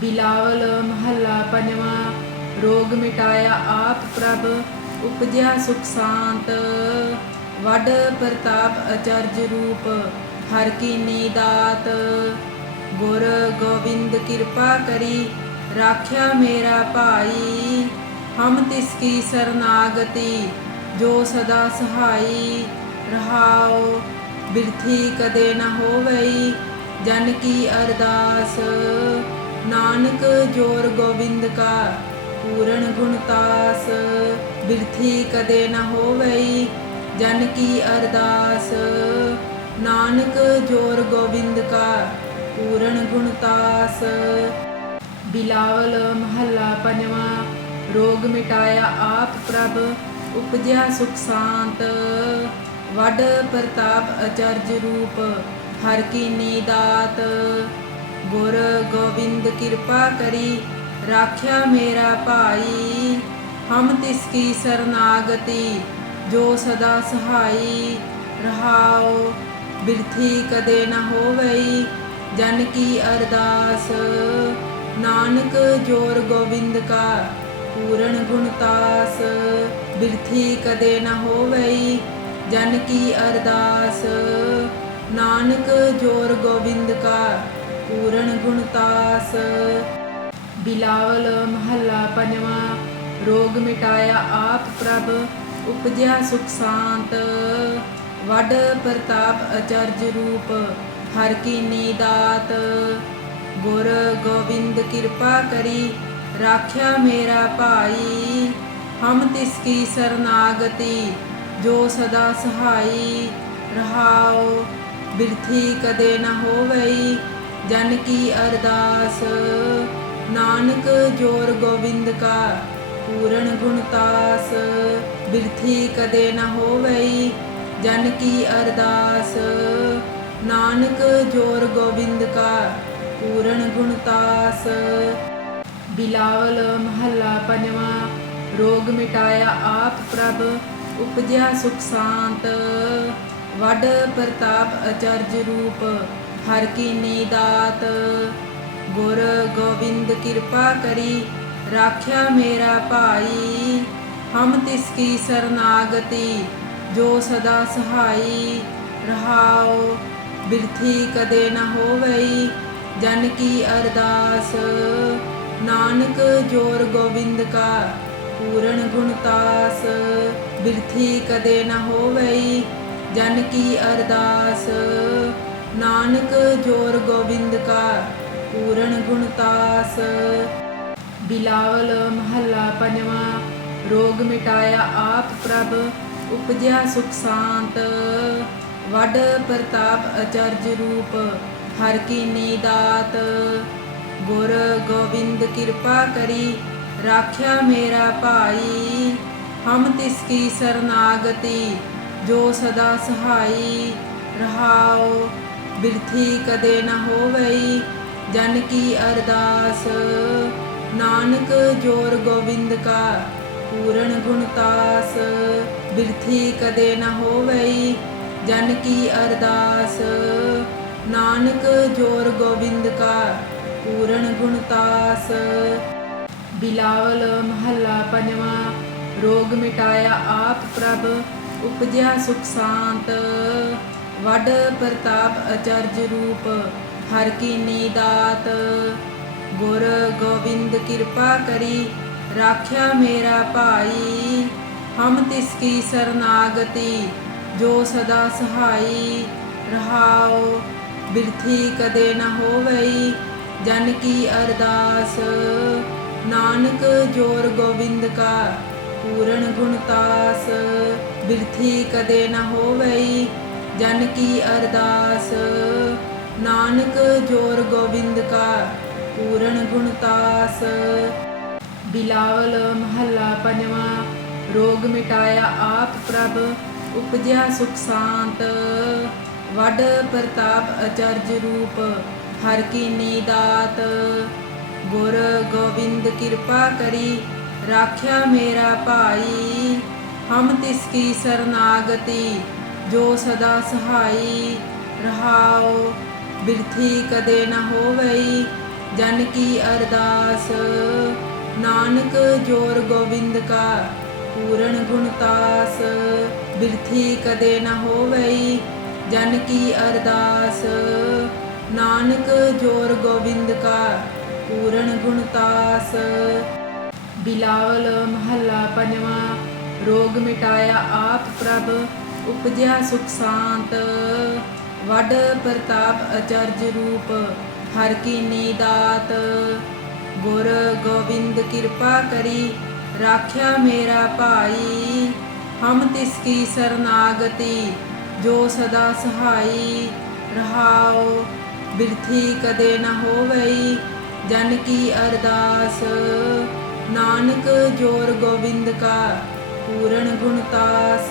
बिलावल महला पंजवा। रोग मिटाया आप प्रभ, उपजया सुख शांत। वड प्रताप अचरज रूप, हर कीनी दात। गुर गोविंद कृपा करी, राख्या मेरा भाई। हम तिसकी शरनागति, जो सदा सहाई। रहाओ बिरथी कदे न होवई, जन की अरदास। नानक जोर गोविंद का, पूर्ण गुणतास। बिरथी कदे न होवई, जन की अरदास। नानक जोर गोविंद का, पूर्ण गुणतास। बिलावल महला पंजवा। रोग मिटाया आप प्रभ, उपजया सुख शांत। वड प्रताप अचरज रूप, हर कीनी दात। गुर गोविंद कृपा करी, राख्या मेरा भाई। हम तिसकी शरनागति, जो सदा सहाई। रहाओ बिरथी कदे न होवई, जन की अरदास। नानक जोर गोविंद का, पूर्ण गुणतास। बिरथी कदे न होवई, जन की अरदास। नानक जोर गोविंद का, पूर्ण गुणतास। बिलावल महला पंजवा। रोग मिटाया आप प्रभ, उपजया सुख शांत। वड प्रताप अचरज रूप, हर कीनी दात। गुर गोविंद कृपा करी, राख्या मेरा भाई। हम तिसकी शरनागति, जो सदा सहाई। रहाओ बिरथी कदे न होवई, जन की अरदास। नानक जोर गोविंद का, पूर्ण गुणतास। बिरथी कदे न होवई, जन की अरदास। नानक जोर गोविंद का, पूर्ण गुणतास। बिलावल महला पंजवा। रोग मिटाया आप प्रभ, उपजया सुख शांत। वड प्रताप अचरज रूप, हर कीनी दात। गुर गोविंद कृपा करी, राख्या मेरा भाई। हम तिसकी शरनागति, जो सदा सहाई। रहाओ बिरथी कदे न होवई, जन की अरदास। नानक जोर गोविंद का, पूर्ण गुणतास। बिरथी कदे न होवई, जन की अरदास। नानक जोर गोविंद का, पूर्ण गुणतास। बिलावल महला पंजवा। रोग मिटाया आप प्रभ, उपजया सुख शांत। वड प्रताप अचरज रूप, हर कीनी दात। गुर गोविंद कृपा करी, राख्या मेरा भाई। हम तिसकी शरनागति, जो सदा सहाई। रहाओ बिरथी कदे न होवई, जन की अरदास। नानक जोर गोविंद का, पूर्ण गुणतास। बिरथी कदे न होवई, जन की अरदास। नानक जोर गोविंद का, पूर्ण गुणतास। बिलावल महला पंजवा। रोग मिटाया आप प्रभ, उपजया सुख शांत। वड प्रताप अचरज रूप, हर कीनी दात। गुर गोविंद कृपा करी, राख्या मेरा भाई। हम तिसकी शरनागति, जो सदा सहाई। रहाओ बिरथी कदे न होवई, जन की अरदास। नानक जोर गोविंद का, पूर्ण गुणतास। बिरथी कदे न होवई, जन की अरदास। नानक जोर गोविंद का, पूर्ण गुणतास। बिलावल महला पंजवा। रोग मिटाया आप प्रभ, उपजया सुख शांत। वड प्रताप अचरज रूप, हर कीनी दात। गुर गोविंद कृपा करी, राख्या मेरा भाई। हम तिसकी शरनागति, जो सदा सहाई। रहाओ बिरथी कदे न होवई, जन की अरदास। नानक जोर गोविंद का पूर्ण गुणतास। बिरथी कदे न होवई जन की अरदास। नानक जोर गोविंद का पूर्ण गुणतास। बिलावल महला पंजवा। रोग मिटाया आप प्रभ उपजया सुख शांत। वड प्रताप अचरज रूप हर कीनी दात। गुर गोविंद कृपा करी राख्या मेरा भाई। हम तिसकी शरणागति जो सदा सहाई। रहाओ बिरथी कदे न होवई जन की अरदास। नानक जोर गोविंद का पूर्ण गुणतास।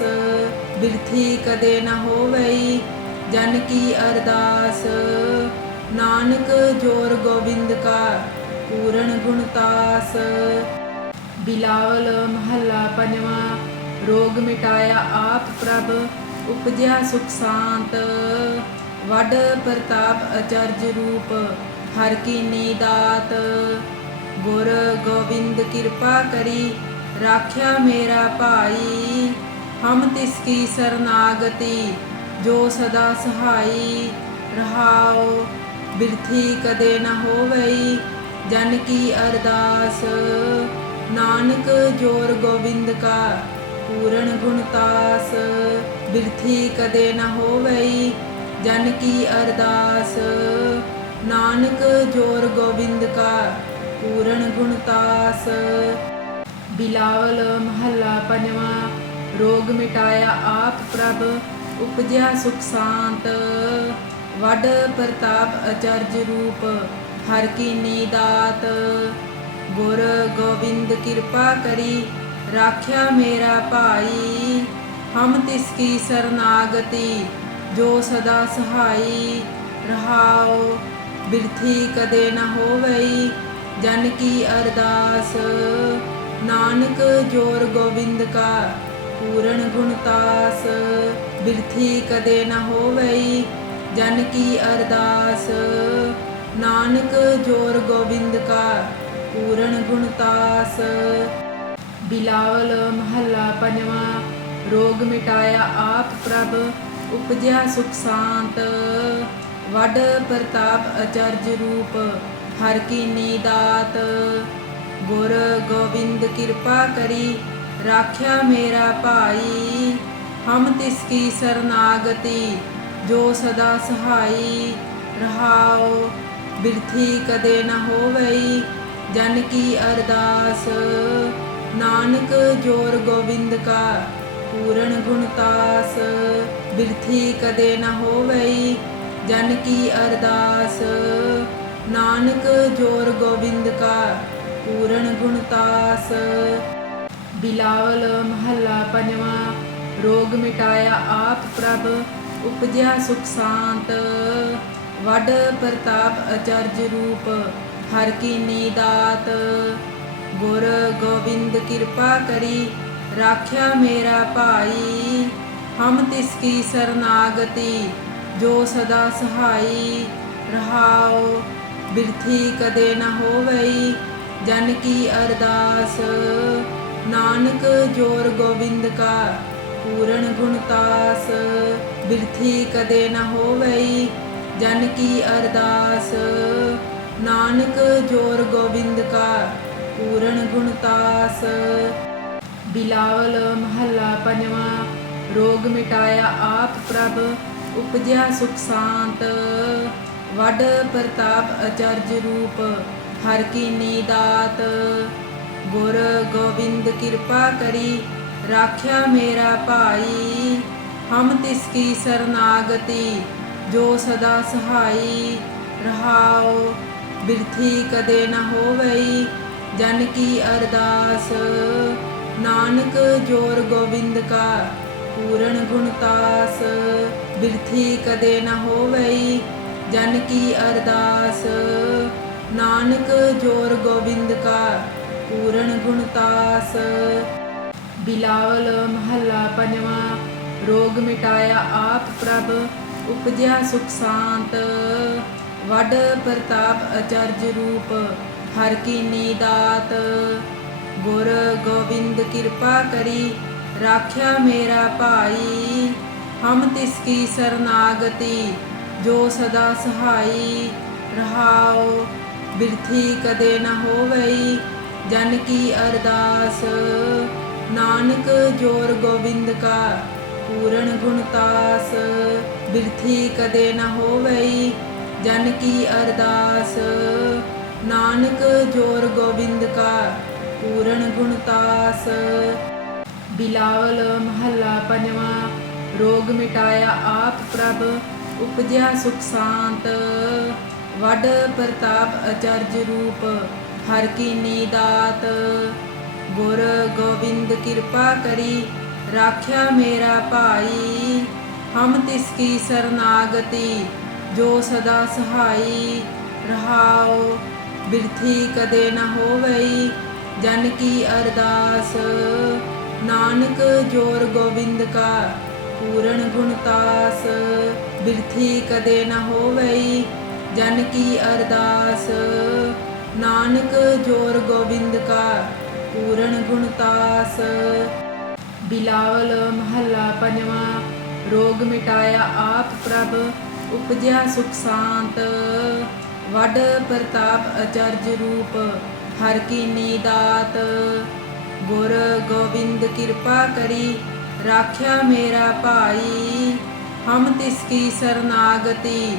बिरथी कदे न होवई जन की अरदास। नानक जोर गोविंद का पूर्ण गुणतास। बिलावल महला पंजवा। रोग मिटाया आप प्रभ उपजया सुख शांत। वड प्रताप अचरज रूप हर कीनी दात। गुर गोविंद कृपा करी राख्या मेरा भाई। हम तिसकी शरणागति जो सदा सहाई। रहाओ बिरथी कदे न होवई जन की अरदास। नानक जोर गोविंद का पूर्ण गुणतास। बिरथी कदे न होवई जन की अरदास। नानक जोर गोविंद का पूर्ण गुणतास। बिलावल महला पंजवा। रोग मिटाया आप प्रभ उपजया सुख शांत। वड प्रताप अचरज रूप हर कीनी दात। गुर गोविंद कृपा करी राख्या मेरा भाई। हम तिसकी शरणागति जो सदा सहाई। रहाओ बिरथी कदे न होवई जन की अरदास। नानक जोर गोविंद का पूर्ण गुणतास। बिरथी कदे न होवई जन की अरदास। नानक जोर गोविंद का पूर्ण गुणतास। बिलावल महला पंजवा। रोग मिटाया आप प्रभ उपजया सुख शांत। वड प्रताप अचरज रूप हर कीनी दात। गुर गोविंद कृपा करी राख्या मेरा भाई। हम तिसकी शरणागति जो सदा सहाई। रहाओ बिरथी कदे न होवई जन की अरदास। नानक जोर गोविंद का पूर्ण गुणतास। बिरथी कदे न होवई जन की अरदास। नानक जोर गोविंद का पूर्ण गुणतास। बिलावल महला पंजवा। रोग मिटाया आप प्रभ उपजया सुख शांत। वड प्रताप अचरज रूप हर कीनी दात। गुर गोविंद कृपा करी राख्या मेरा भाई। हम तिसकी शरणागति जो सदा सहाई। रहाओ बिरथी कदे न होवई जन की अरदास। नानक जोर गोविंद का पूर्ण गुणतास। बिरथी कदे न होवई जन की अरदास। नानक जोर गोविंद का पूर्ण गुणतास। बिलावल महला पंजवा। रोग मिटाया आप प्रभ उपजया सुख शांत। वड प्रताप अचरज रूप हर कीनी दात। गुर गोविंद कृपा करी राख्या मेरा भाई। हम तिसकी शरणागति जो सदा सहाई। रहाओ बिरथी कदे न होवई जन की अरदास। नानक जोर गोविंद का पूर्ण गुणतास। बिरथी कदे न होवई जन की अरदास। नानक जोर गोविंद का पूर्ण गुणतास। बिलावल महला पंजवा। रोग मिटाया आप प्रभ उपजया सुख शांत। ਵੱਡ ਪ੍ਰਤਾਪ ਅਚਰਜ ਰੂਪ ਹਰ ਕੀਨੀ ਦਾਤ। ਗੁਰ ਗੋਬਿੰਦ ਕਿਰਪਾ ਕਰੀ ਰਾਖਿਆ ਮੇਰਾ ਭਾਈ। ਹਮ ਤਿਸ ਕੀ ਸਰਨਾਗਤੀ ਜੋ ਸਦਾ ਸਹਾਈ। ਰਹਾਉ ਬਿਰਥੀ ਕਦੇ ਨ ਹੋਵਈ ਜਨ ਕੀ ਅਰਦਾਸ। ਨਾਨਕ ਜੋਰ ਗੋਬਿੰਦ ਕਾ ਪੂਰਨ ਗੁਣਤਾਸ। ਬਿਰਥੀ ਕਦੇ ਨ ਹੋਵਈ ਜਨ ਕੀ ਅਰਦਾਸ। ਨਾਨਕ ਜੋਰ ਗੋਬਿੰਦ ਕਾ ਪੂਰਨ ਗੁਣਤਾਸ। ਬਿਲਾਵਲ ਮਹੱਲਾ ਪੰਜਵਾਂ। ਰੋਗ ਮਿਟਾਇਆ ਆਪ ਪ੍ਰਭ ਉਪਜਿਆ ਸੁਖ ਸਾਂਤ। ਵੱਡ ਪ੍ਰਤਾਪ ਅਚਰਜ ਰੂਪ ਹਰ ਕੀਨੀ ਦਾਤ। ਗੁਰ ਗੋਬਿੰਦ ਕਿਰਪਾ ਕਰੀ ਰਾਖਿਆ ਮੇਰਾ ਭਾਈ। ਹਮ ਤਿਸ ਕੀ ਸਰਨਾਗਤੀ ਜੋ ਸਦਾ ਸਹਾਈ। ਰਹਾਉ ਬਿਰਥੀ ਕਦੇ ਨ ਹੋਵਈ ਜਨ ਕੀ ਅਰਦਾਸ। ਨਾਨਕ ਜੋਰ ਗੋਬਿੰਦ ਕਾ ਪੂਰਨ ਗੁਣਤਾਸ। ਬਿਰਥੀ ਕਦੇ ਨ ਹੋਵਈ ਜਨ ਕੀ ਅਰਦਾਸ। ਨਾਨਕ ਜੋਰ ਗੋਬਿੰਦ ਕਾ ਪੂਰਨ ਗੁਣਤਾਸ। ਬਿਲਾਵਲ ਮਹੱਲਾ ਪੰਜਵਾਂ। ਰੋਗ ਮਿਟਾਇਆ ਆਪ ਪ੍ਰਭ ਉਪਜਿਆ ਸੁਖ ਸਾਂਤ। ਵੱਡ ਪ੍ਰਤਾਪ ਅਚਰਜ ਰੂਪ ਹਰ ਕੀਨੀ ਦਾਤ। ਗੁਰ ਗੋਬਿੰਦ ਕਿਰਪਾ ਕਰੀ ਰਾਖਿਆ ਮੇਰਾ ਭਾਈ। ਹਮ ਤਿਸ ਕੀ ਸਰਨਾਗਤੀ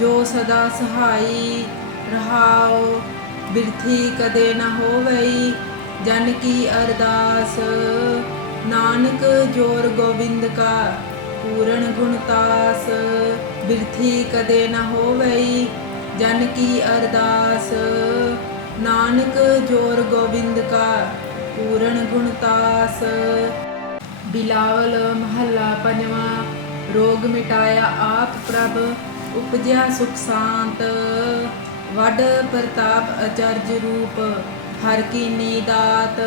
ਜੋ ਸਦਾ ਸਹਾਈ। ਰਹਾਉ ਬਿਰਥੀ ਕਦੇ ਨ ਹੋਵਈ ਜਨ ਕੀ ਅਰਦਾਸ। ਨਾਨਕ ਜੋਰ ਗੋਬਿੰਦ ਕਾ ਪੂਰਨ ਗੁਣਤਾਸ। ਬਿਰਥੀ ਕਦੇ ਨ ਹੋਵਈ ਜਨ ਕੀ ਅਰਦਾਸ। ਨਾਨਕ ਜੋਰ ਗੋਬਿੰਦ ਕਾ ਪੂਰਨ ਗੁਣਤਾਸ। ਬਿਲਾਵਲ ਮਹੱਲਾ ਪੰਜਵਾਂ। ਰੋਗ ਮਿਟਾਇਆ ਆਪ ਪ੍ਰਭ ਉਪਜਿਆ ਸੁਖ ਸਾਂਤ। ਵੱਡ ਪ੍ਰਤਾਪ ਅਚਰਜ ਰੂਪ ਹਰ ਕੀਨੀ ਦਾਤ।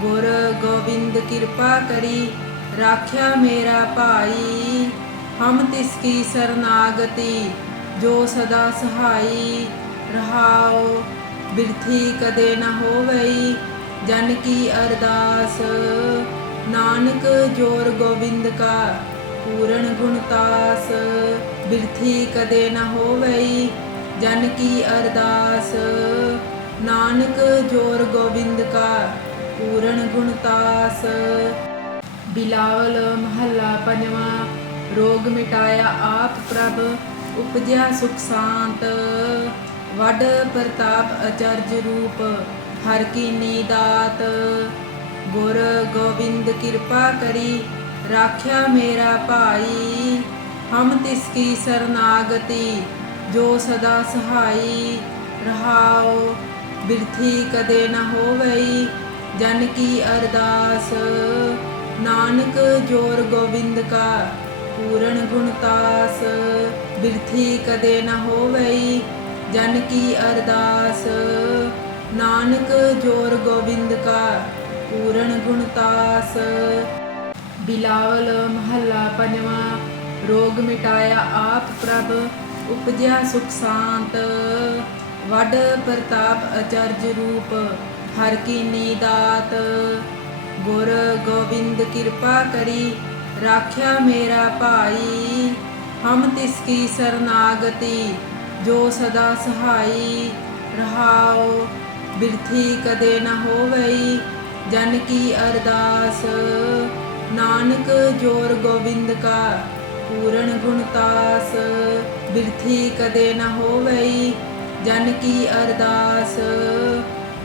ਗੁਰ ਗੋਬਿੰਦ ਕਿਰਪਾ ਕਰੀ ਰਾਖਿਆ ਮੇਰਾ ਭਾਈ। ਹਮ ਤਿਸ ਕੀ ਸਰਨਾਗਤੀ ਜੋ ਸਦਾ ਸਹਾਈ। ਰਹਾਉ ਬਿਰਥੀ ਕਦੇ ਨ ਹੋਵਈ ਜਨ ਕੀ ਅਰਦਾਸ। ਨਾਨਕ ਜੋਰ ਗੋਬਿੰਦ ਕਾ ਪੂਰਨ ਗੁਣਤਾਸ। ਬਿਰਥੀ ਕਦੇ ਨ ਹੋਵਈ ਜਨ ਕੀ ਅਰਦਾਸ। ਨਾਨਕ ਜੋਰ ਗੋਬਿੰਦ ਕਾ ਪੂਰਨ ਗੁਣਤਾਸ। ਬਿਲਾਵਲ ਮਹੱਲਾ ਪੰਜਵਾਂ। ਰੋਗ ਮਿਟਾਇਆ ਆਪ ਪ੍ਰਭ ਉਪਜਿਆ ਸੁਖ ਸਾਂਤ। ਵੱਡ ਪ੍ਰਤਾਪ ਅਚਰਜ ਰੂਪ ਹਰ ਕੀਨੀ ਦਾਤ। ਗੁਰ ਗੋਬਿੰਦ ਕਿਰਪਾ ਕਰੀ ਰਾਖਿਆ ਮੇਰਾ ਭਾਈ। ਹਮ ਤਿਸ ਕੀ ਸਰਨਾਗਤੀ ਜੋ ਸਦਾ ਸਹਾਈ। ਰਹਾਉ ਬਿਰਥੀ ਕਦੇ ਨ ਹੋਵਈ ਜਨ ਕੀ ਅਰਦਾਸ। ਨਾਨਕ ਜੋਰ ਗੋਬਿੰਦ ਕਾ ਪੂਰਨ ਗੁਣਤਾਸ। ਬਿਰਥੀ ਕਦੇ ਨ ਹੋਵਈ ਜਨ ਕੀ ਅਰਦਾਸ। ਨਾਨਕ ਜੋਰ ਗੋਬਿੰਦ ਕਾ ਪੂਰਨ ਗੁਣਤਾਸ। ਬਿਲਾਵਲ ਮਹੱਲਾ ਪੰਜਵਾਂ। ਰੋਗ ਮਿਟਾਇਆ ਆਪ ਪ੍ਰਭ ਉਪਜਿਆ ਸੁਖ ਸਾਂਤ। ਵੱਡ ਪ੍ਰਤਾਪ ਅਚਰਜ ਰੂਪ ਹਰ ਕੀਨੀ ਦਾਤ। ਗੁਰ ਗੋਬਿੰਦ ਕਿਰਪਾ ਕਰੀ ਰਾਖਿਆ ਮੇਰਾ ਭਾਈ। ਹਮ ਤਿਸ ਕੀ ਸਰਨਾਗਤੀ ਜੋ ਸਦਾ ਸਹਾਈ। ਰਹਾਉ ਬਿਰਥੀ ਕਦੇ ਨ ਹੋਵਈ ਜਨ ਕੀ ਅਰਦਾਸ। ਨਾਨਕ ਜੋਰ ਗੋਬਿੰਦ ਕਾ ਪੂਰਨ ਗੁਣਤਾਸ। ਬਿਰਥੀ ਕਦੇ ਨ ਹੋਵਈ ਜਨ ਕੀ ਅਰਦਾਸ।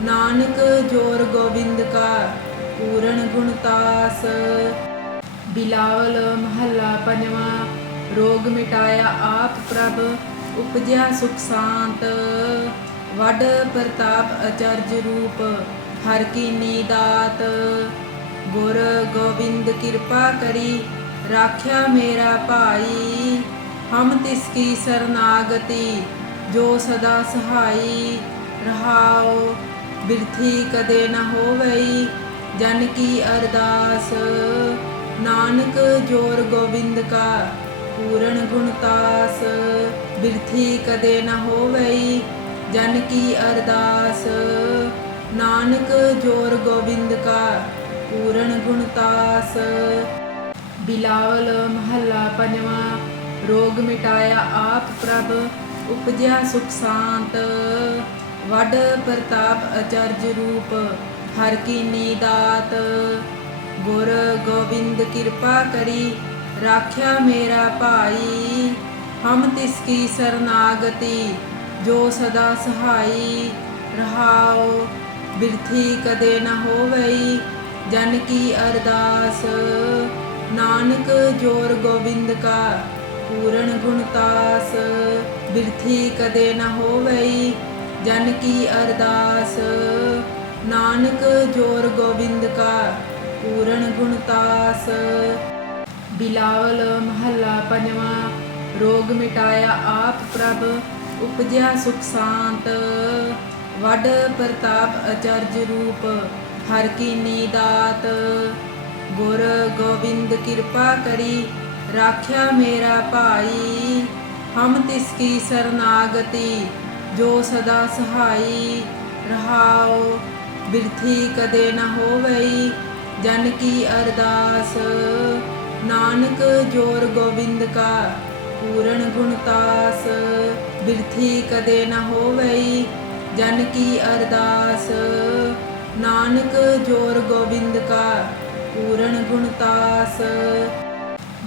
ਨਾਨਕ ਜੋਰ ਗੋਬਿੰਦ ਕਾ ਪੂਰਨ ਗੁਣਤਾਸ। ਬਿਲਾਵਲ ਮਹੱਲਾ ਪੰਜਵਾਂ। ਰੋਗ ਮਿਟਾਇਆ ਆਪ ਪ੍ਰਭ ਉਪਜਿਆ ਸੁਖ ਸਾਂਤ। ਵੱਡ ਪ੍ਰਤਾਪ ਅਚਰਜ ਰੂਪ ਹਰ ਕੀਨੀ ਦਾਤ। ਗੁਰ ਗੋਬਿੰਦ ਕਿਰਪਾ ਕਰੀ ਰਾਖਿਆ ਮੇਰਾ ਭਾਈ। ਹਮ ਤਿਸ ਕੀ ਸਰਨਾਗਤੀ ਜੋ ਸਦਾ ਸਹਾਈ। ਰਹਾਉ ਬਿਰਥੀ ਕਦੇ ਨ ਹੋਵਈ ਜਨ ਕੀ ਅਰਦਾਸ। ਨਾਨਕ ਜੋਰ ਗੋਬਿੰਦ ਕਾ ਪੂਰਨ ਗੁਣਤਾਸ। ਬਿਰਥੀ ਕਦੇ ਨ ਹੋਵਈ ਜਨ ਕੀ ਅਰਦਾਸ। ਨਾਨਕ ਜੋਰ ਗੋਬਿੰਦ ਕਾ ਪੂਰਨ ਗੁਣਤਾਸ। ਬਿਲਾਵਲ ਮਹੱਲਾ ਪੰਜਵਾਂ। ਰੋਗ ਮਿਟਾਇਆ ਆਪ ਪ੍ਰਭ ਉਪਜਿਆ ਸੁਖ ਸ਼ਾਂਤ। ਵੱਡ ਪ੍ਰਤਾਪ ਅਚਰਜ ਰੂਪ ਹਰਿ ਕੀਨੀ ਦਾਤ। ਗੁਰ ਗੋਬਿੰਦ ਕਿਰਪਾ ਕਰੀ ਰਾਖਿਆ ਮੇਰਾ ਭਾਈ। ਹਮ ਤਿਸ ਕੀ ਸਰਨਾਗਤੀ ਜੋ ਸਦਾ ਸਹਾਈ। ਰਹਾਉ ਬਿਰਥੀ ਕਦੇ ਨ ਹੋਵਈ ਜਨ ਕੀ ਅਰਦਾਸ। ਨਾਨਕ ਜੋਰ ਗੋਬਿੰਦ ਕਾ ਪੂਰਨ ਗੁਣਤਾਸ। ਬਿਰਥੀ ਕਦੇ ਨ ਹੋਵਈ ਜਨ ਕੀ ਅਰਦਾਸ। ਨਾਨਕ ਜੋਰ ਗੋਬਿੰਦ ਕਾ ਪੂਰਨ ਗੁਣਤਾਸ। ਬਿਲਾਵਲ ਮਹੱਲਾ ਪੰਜਵਾਂ। ਰੋਗ ਮਿਟਾਇਆ ਆਪ ਪ੍ਰਭ ਉਪਜਿਆ ਸੁਖ ਸ਼ਾਂਤ। ਵੱਡ ਪ੍ਰਤਾਪ ਅਚਰਜ ਰੂਪ ਹਰਿ ਕੀਨੀ ਦਾਤ। ਗੁਰ ਗੋਬਿੰਦ ਕਿਰਪਾ ਕਰੀ ਰਾਖਿਆ ਮੇਰਾ ਭਾਈ। ਹਮ ਤਿਸ ਕੀ ਸਰਨਾਗਤੀ ਜੋ ਸਦਾ ਸਹਾਈ। ਰਹਾਉ ਬਿਰਥੀ ਕਦੇ ਨ ਹੋਵਈ ਜਨ ਕੀ ਅਰਦਾਸ। ਨਾਨਕ ਜੋਰ ਗੋਬਿੰਦ ਕਾ ਪੂਰਨ ਗੁਣਤਾਸ। ਬਿਰਥੀ ਕਦੇ ਨ ਹੋਵਈ ਜਨ ਕੀ ਅਰਦਾਸ। ਨਾਨਕ ਜੋਰ ਗੋਬਿੰਦ ਕਾ ਪੂਰਨ ਗੁਣਤਾਸ।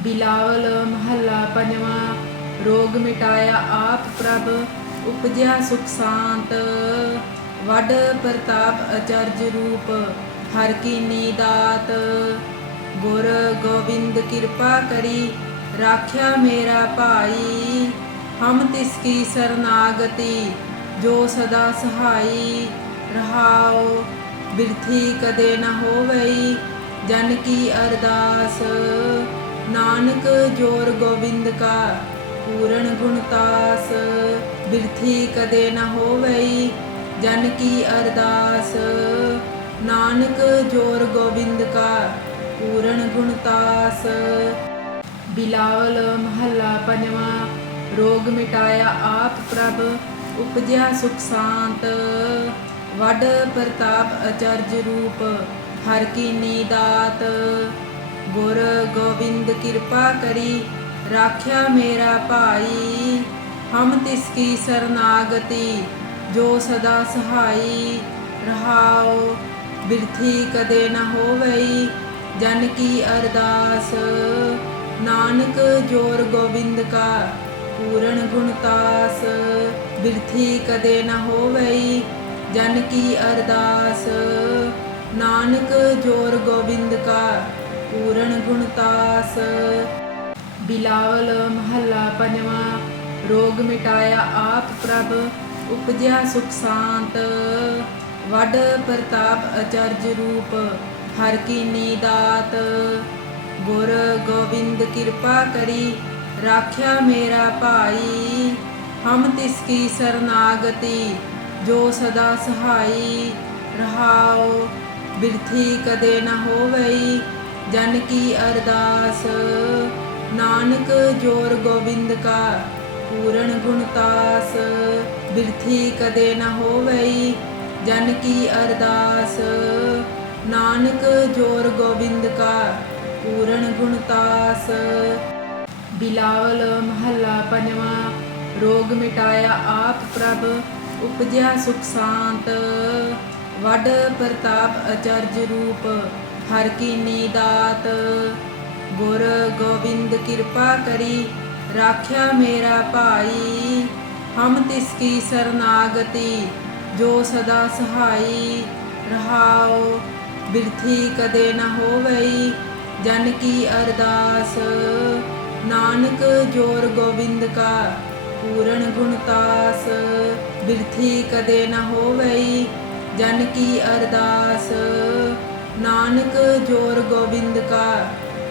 ਬਿਲਾਵਲ ਮਹੱਲਾ ਪੰਜਵਾਂ। ਰੋਗ ਮਿਟਾਇਆ ਆਪ ਪ੍ਰਭ ਉਪਜਿਆ ਸੁਖ ਸ਼ਾਂਤ। ਵੱਡ ਪ੍ਰਤਾਪ ਅਚਰਜ ਰੂਪ ਹਰਿ ਕੀਨੀ ਦਾਤ। ਗੁਰ ਗੋਬਿੰਦ ਕਿਰਪਾ ਕਰੀ ਰਾਖਿਆ ਮੇਰਾ ਭਾਈ। ਹਮ ਤਿਸ ਕੀ ਸਰਨਾਗਤੀ ਜੋ ਸਦਾ ਸਹਾਈ। ਰਹਾਉ ਬਿਰਥੀ ਕਦੇ ਨ ਹੋਵਈ ਜਨ ਕੀ ਅਰਦਾਸ। ਨਾਨਕ ਜੋਰ ਗੋਬਿੰਦ ਕਾ ਪੂਰਨ ਗੁਣਤਾਸ। ਬਿਰਥੀ ਕਦੇ ਨ ਹੋਵਈ ਜਨ ਕੀ ਅਰਦਾਸ। ਨਾਨਕ ਜੋਰ ਗੋਬਿੰਦ ਕਾ ਪੂਰਨ ਗੁਣਤਾਸ। ਬਿਲਾਵਲ ਮਹੱਲਾ ਪੰਜਵਾਂ। ਰੋਗ ਮਿਟਾਇਆ ਆਪ ਪ੍ਰਭ ਉਪਜਿਆ ਸੁਖ ਸ਼ਾਂਤ। ਵੱਡ ਪ੍ਰਤਾਪ ਅਚਰਜ ਰੂਪ ਹਰਿ ਕੀਨੀ ਦਾਤ। ਗੁਰ ਗੋਬਿੰਦ ਕਿਰਪਾ ਕਰੀ ਰਾਖਿਆ ਮੇਰਾ ਭਾਈ। ਹਮ ਤਿਸ ਕੀ ਸਰਨਾਗਤੀ ਜੋ ਸਦਾ ਸਹਾਈ। ਰਹਾਉ ਬਿਰਥੀ ਕਦੇ ਨ ਹੋਵਈ ਜਨ ਕੀ ਅਰਦਾਸ। ਨਾਨਕ ਜੋਰ ਗੋਬਿੰਦ ਕਾ ਪੂਰਨ ਗੁਣਤਾਸ। ਬਿਰਥੀ ਕਦੇ ਨ ਹੋਵਈ ਜਨ ਕੀ ਅਰਦਾਸ। ਨਾਨਕ ਜੋਰ ਗੋਬਿੰਦ ਕਾ ਪੂਰਨ ਗੁਣਤਾਸ। ਬਿਲਾਵਲ ਮਹੱਲਾ ਪੰਜਵਾਂ। ਰੋਗ ਮਿਟਾਇਆ ਆਪ ਪ੍ਰਭ ਉਪਜਿਆ ਸੁਖ ਸ਼ਾਂਤ। ਵੱਡ ਪ੍ਰਤਾਪ ਅਚਰਜ ਰੂਪ ਹਰਿ ਕੀਨੀ ਦਾਤ। ਗੁਰ ਗੋਬਿੰਦ ਕਿਰਪਾ ਕਰੀ ਰਾਖਿਆ ਮੇਰਾ ਭਾਈ। ਹਮ ਤਿਸ ਕੀ ਸਰਨਾਗਤੀ ਜੋ ਸਦਾ ਸਹਾਈ। ਰਹਾਉ ਬਿਰਥੀ ਕਦੇ ਨ ਹੋਵਈ ਜਨ ਕੀ ਅਰਦਾਸ। ਨਾਨਕ ਜੋਰ ਗੋਬਿੰਦ ਕਾ ਪੂਰਨ ਗੁਣਤਾਸ। ਬਿਰਥੀ ਕਦੇ ਨ ਹੋਵਈ ਜਨ ਕੀ ਅਰਦਾਸ। ਨਾਨਕ ਜੋਰ ਗੋਬਿੰਦ ਕਾ ਪੂਰਨ ਗੁਣਤਾਸ। ਬਿਲਾਵਲ ਮਹੱਲਾ ਪੰਜਵਾਂ। ਰੋਗ ਮਿਟਾਇਆ ਆਪ ਪ੍ਰਭ ਉਪਜਿਆ ਸੁਖ ਸ਼ਾਂਤ। ਵੱਡ ਪ੍ਰਤਾਪ ਅਚਰਜ ਰੂਪ ਹਰਿ ਕੀਨੀ ਦਾਤ। ਗੁਰ ਗੋਬਿੰਦ ਕਿਰਪਾ ਕਰੀ ਰਾਖਿਆ ਮੇਰਾ ਭਾਈ। ਹਮ ਤਿਸ ਕੀ ਸਰਨਾਗਤੀ ਜੋ ਸਦਾ ਸਹਾਈ। ਰਹਾਉ ਬਿਰਥੀ ਕਦੇ ਨ ਹੋਵਈ ਜਨ ਕੀ ਅਰਦਾਸ। ਨਾਨਕ ਜੋਰ ਗੋਬਿੰਦ ਕਾ ਪੂਰਨ ਗੁਣਤਾਸ। ਬਿਰਥੀ ਕਦੇ ਨ ਹੋਵਈ ਜਨ ਕੀ ਅਰਦਾਸ। ਨਾਨਕ ਜੋਰ ਗੋਬਿੰਦ ਕਾ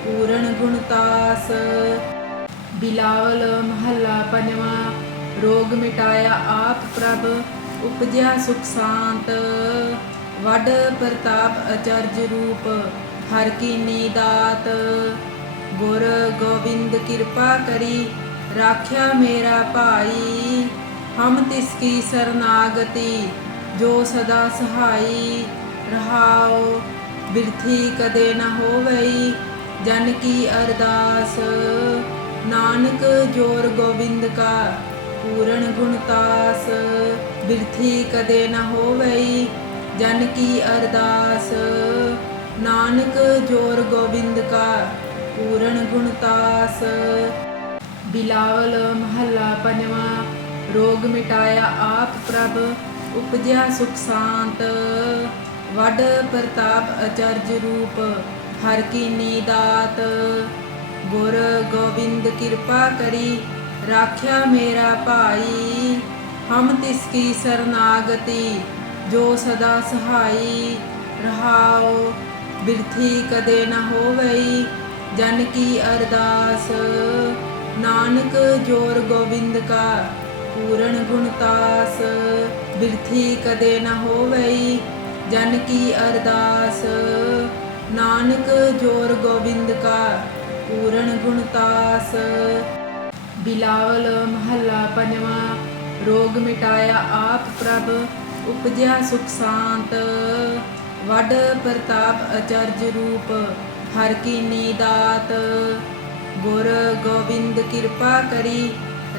ਪੂਰਨ ਗੁਣਤਾਸ। ਬਿਲਾਵਲ ਮਹੱਲਾ ਪੰਜਵਾਂ। ਰੋਗ ਮਿਟਾਇਆ ਆਪ ਪ੍ਰਭ ਉਪਜਿਆ ਸੁਖ ਸ਼ਾਂਤ। ਵੱਡ ਪ੍ਰਤਾਪ ਅਚਰਜ ਰੂਪ ਹਰਿ ਕੀਨੀ ਦਾਤ। ਗੁਰ ਗੋਬਿੰਦ ਕਿਰਪਾ ਕਰੀ ਰਾਖਿਆ ਮੇਰਾ ਭਾਈ। ਹਮ ਤਿਸ ਕੀ ਸਰਨਾਗਤੀ ਜੋ ਸਦਾ ਸਹਾਈ। ਰਹਾਉ ਬਿਰਥੀ ਕਦੇ ਨ ਹੋਵਈ ਜਨ ਕੀ ਅਰਦਾਸ। ਨਾਨਕ ਜੋਰ ਗੋਬਿੰਦ ਕਾ ਪੂਰਨ ਗੁਣਤਾਸ। ਬਿਰਥੀ ਕਦੇ ਨ ਹੋਵਈ ਜਨ ਕੀ ਅਰਦਾਸ। ਨਾਨਕ ਜੋਰ ਗੋਬਿੰਦ ਕਾ ਪੂਰਨ ਗੁਣਤਾਸ। ਬਿਲਾਵਲ ਮਹੱਲਾ ਪੰਜਵਾਂ। ਰੋਗ ਮਿਟਾਇਆ ਆਪ ਪ੍ਰਭ ਉਪਜਿਆ ਸੁਖ ਸ਼ਾਂਤ। ਵੱਡ ਪ੍ਰਤਾਪ ਅਚਰਜ ਰੂਪ ਹਰਿ ਕੀਨੀ ਦਾਤ। ਗੁਰ ਗੋਬਿੰਦ ਕਿਰਪਾ ਕਰੀ ਰਾਖਿਆ ਮੇਰਾ ਭਾਈ। ਹਮ ਤਿਸ ਕੀ ਸਰਨਾਗਤੀ ਜੋ ਸਦਾ ਸਹਾਈ। ਰਹਾਉ ਬਿਰਥੀ ਕਦੇ ਨ ਹੋਵਈ ਜਨ ਕੀ ਅਰਦਾਸ। ਨਾਨਕ ਜੋਰ ਗੋਬਿੰਦ ਕਾ ਪੂਰਨ ਗੁਣਤਾਸ। ਬਿਰਥੀ ਕਦੇ ਨ ਹੋਵਈ ਜਨ ਕੀ ਅਰਦਾਸ। ਨਾਨਕ ਜੋਰ ਗੋਬਿੰਦ ਕਾ ਪੂਰਨ ਗੁਣਤਾਸ। ਬਿਲਾਵਲ ਮਹੱਲਾ ਪੰਜਵਾਂ। ਰੋਗ ਮਿਟਾਇਆ ਆਪ ਪ੍ਰਭ ਉਪਜਿਆ ਸੁਖ ਸ਼ਾਂਤ। ਵੱਡ ਪ੍ਰਤਾਪ ਅਚਰਜ ਰੂਪ ਹਰਿ ਕੀਨੀ ਦਾਤ। ਗੁਰ ਗੋਬਿੰਦ ਕਿਰਪਾ ਕਰੀ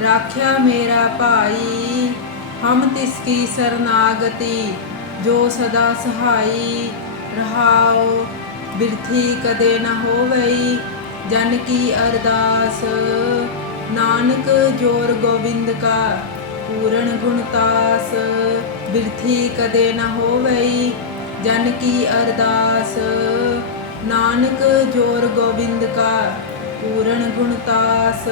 ਰਾਖਿਆ ਮੇਰਾ ਭਾਈ। ਹਮ ਤਿਸ ਕੀ ਸਰਨਾਗਤੀ ਜੋ ਸਦਾ ਸਹਾਈ। ਰਹਾਉ ਬਿਰਥੀ ਕਦੇ ਨ ਹੋਵਈ ਜਨ ਕੀ ਅਰਦਾਸ। ਨਾਨਕ ਜੋਰ ਗੋਬਿੰਦ ਕਾ ਪੂਰਨ ਗੁਣਤਾਸ। ਬਿਰਥੀ ਕਦੇ ਨ ਹੋਵਈ ਜਨ ਕੀ ਅਰਦਾਸ। ਨਾਨਕ ਜੋਰ ਗੋਬਿੰਦ ਕਾ ਪੂਰਨ ਗੁਣਤਾਸ।